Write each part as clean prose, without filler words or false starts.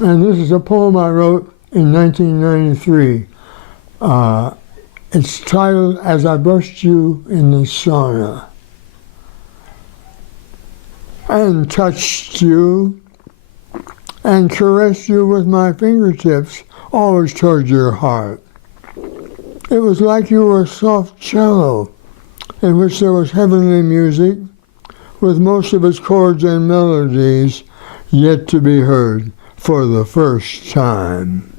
And this is a poem I wrote in 1993. It's titled, As I Brushed You in the Sauna. And touched you and caressed you with my fingertips, always toward your heart. It was like you were a soft cello in which there was heavenly music, with most of its chords and melodies yet to be heard for the first time.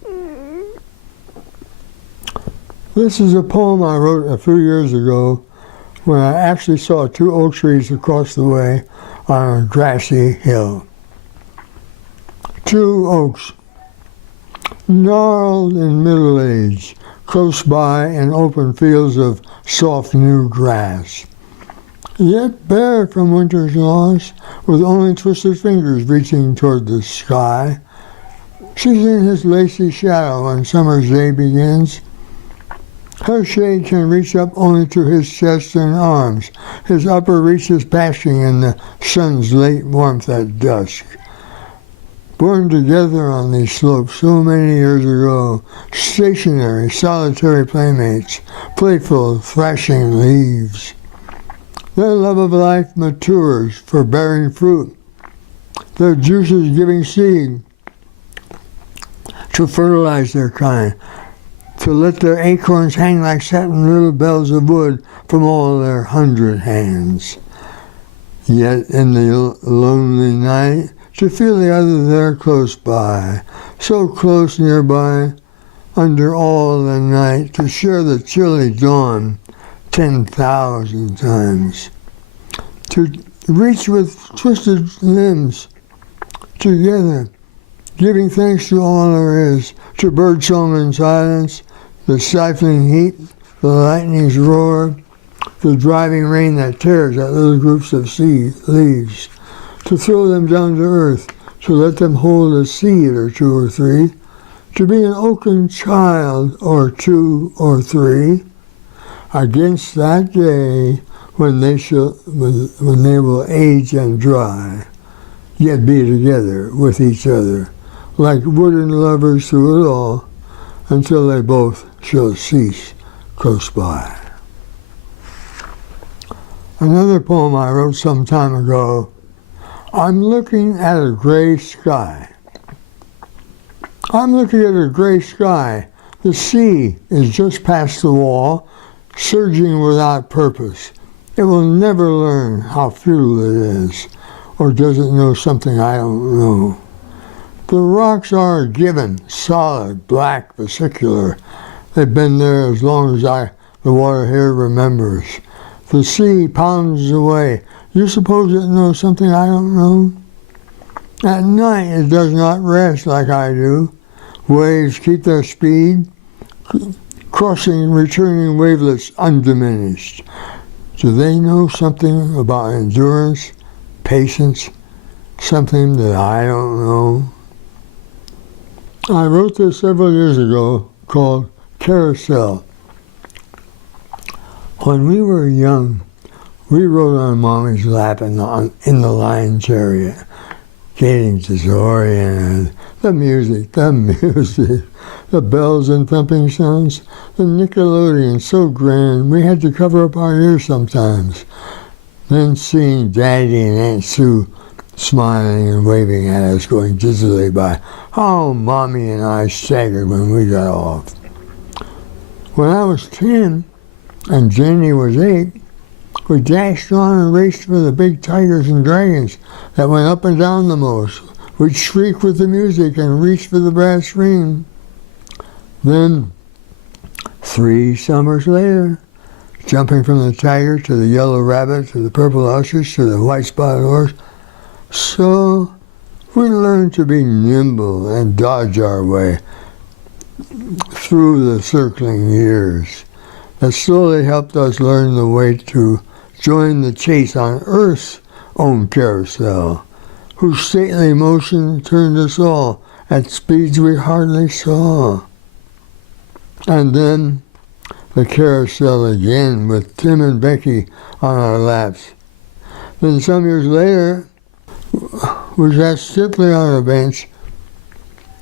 This is a poem I wrote a few years ago when I actually saw two oak trees across the way on a grassy hill. Two oaks, gnarled in middle age, close by in open fields of soft new grass, yet bare from winter's loss, with only twisted fingers reaching toward the sky. She's in his lacy shadow when summer's day begins. Her shade can reach up only to his chest and arms. His upper reaches basking in the sun's late warmth at dusk. Born together on these slopes so many years ago, stationary, solitary playmates, playful, thrashing leaves. Their love of life matures for bearing fruit, their juices giving seed to fertilize their kind, to let their acorns hang like satin little bells of wood from all their 100 hands. Yet in the lonely night, to feel the other there close by, so close nearby, under all the night, to share the chilly dawn 10,000 times, to reach with twisted limbs together, giving thanks to all there is, to birdsong in silence, the stifling heat, the lightning's roar, the driving rain that tears at little groups of sea leaves, to throw them down to earth, to let them hold a seed or two or three, to be an oaken child or two or three, against that day when they will age and dry, yet be together with each other, like wooden lovers through it all, until they both shall cease close by. Another poem I wrote some time ago, I'm looking at a gray sky. I'm looking at a gray sky. The sea is just past the wall, surging without purpose. It will never learn how futile it is, or does it know something I don't know? The rocks are a given, solid, black, vesicular. They've been there as long as the water here remembers. The sea pounds away. You suppose it knows something I don't know? At night it does not rest like I do. Waves keep their speed, crossing returning wavelets undiminished. Do they know something about endurance, patience, something that I don't know? I wrote this several years ago called Carousel. When we were young, we rode on Mommy's lap in the lion chariot, getting disoriented. The music, the bells and thumping sounds, the Nickelodeon so grand we had to cover up our ears sometimes. Then seeing Daddy and Aunt Sue smiling and waving at us going dizzily by, how Mommy and I staggered when we got off. When I was 10 and Jenny was 8, we dashed on and raced for the big tigers and dragons that went up and down the moat. We'd shriek with the music and reach for the brass ring. Then, 3 summers later, jumping from the tiger to the yellow rabbit to the purple ostrich to the white spotted horse, so we learned to be nimble and dodge our way through the circling years. That slowly helped us learn the way to join the chase on Earth's own carousel, whose stately motion turned us all at speeds we hardly saw. And then the carousel again with Tim and Becky on our laps. Then some years later, we sat stiffly on a bench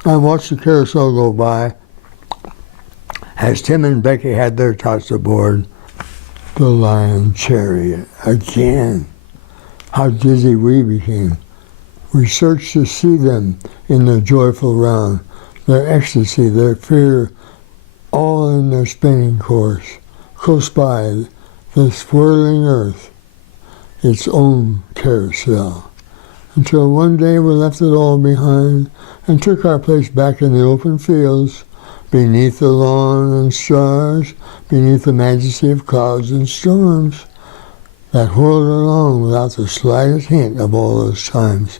I watched the carousel go by as Tim and Becky had their tots aboard the lion chariot again. How dizzy we became. We searched to see them in their joyful round, their ecstasy, their fear, all in their spinning course. Close by, the swirling earth, its own carousel. Until one day we left it all behind and took our place back in the open fields, beneath the lawn and stars, beneath the majesty of clouds and storms that whirled along without the slightest hint of all those times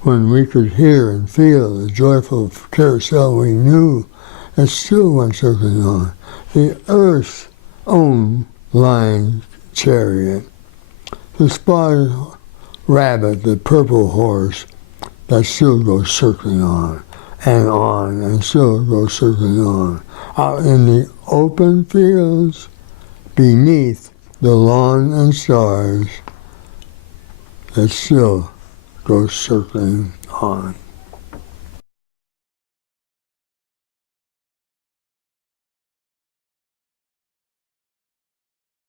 when we could hear and feel the joyful carousel we knew that still went circling on, the earth's own lion chariot, the spotted rabbit, the purple horse that still goes circling on and still goes circling on, out in the open fields beneath the lawn and stars that still goes circling on.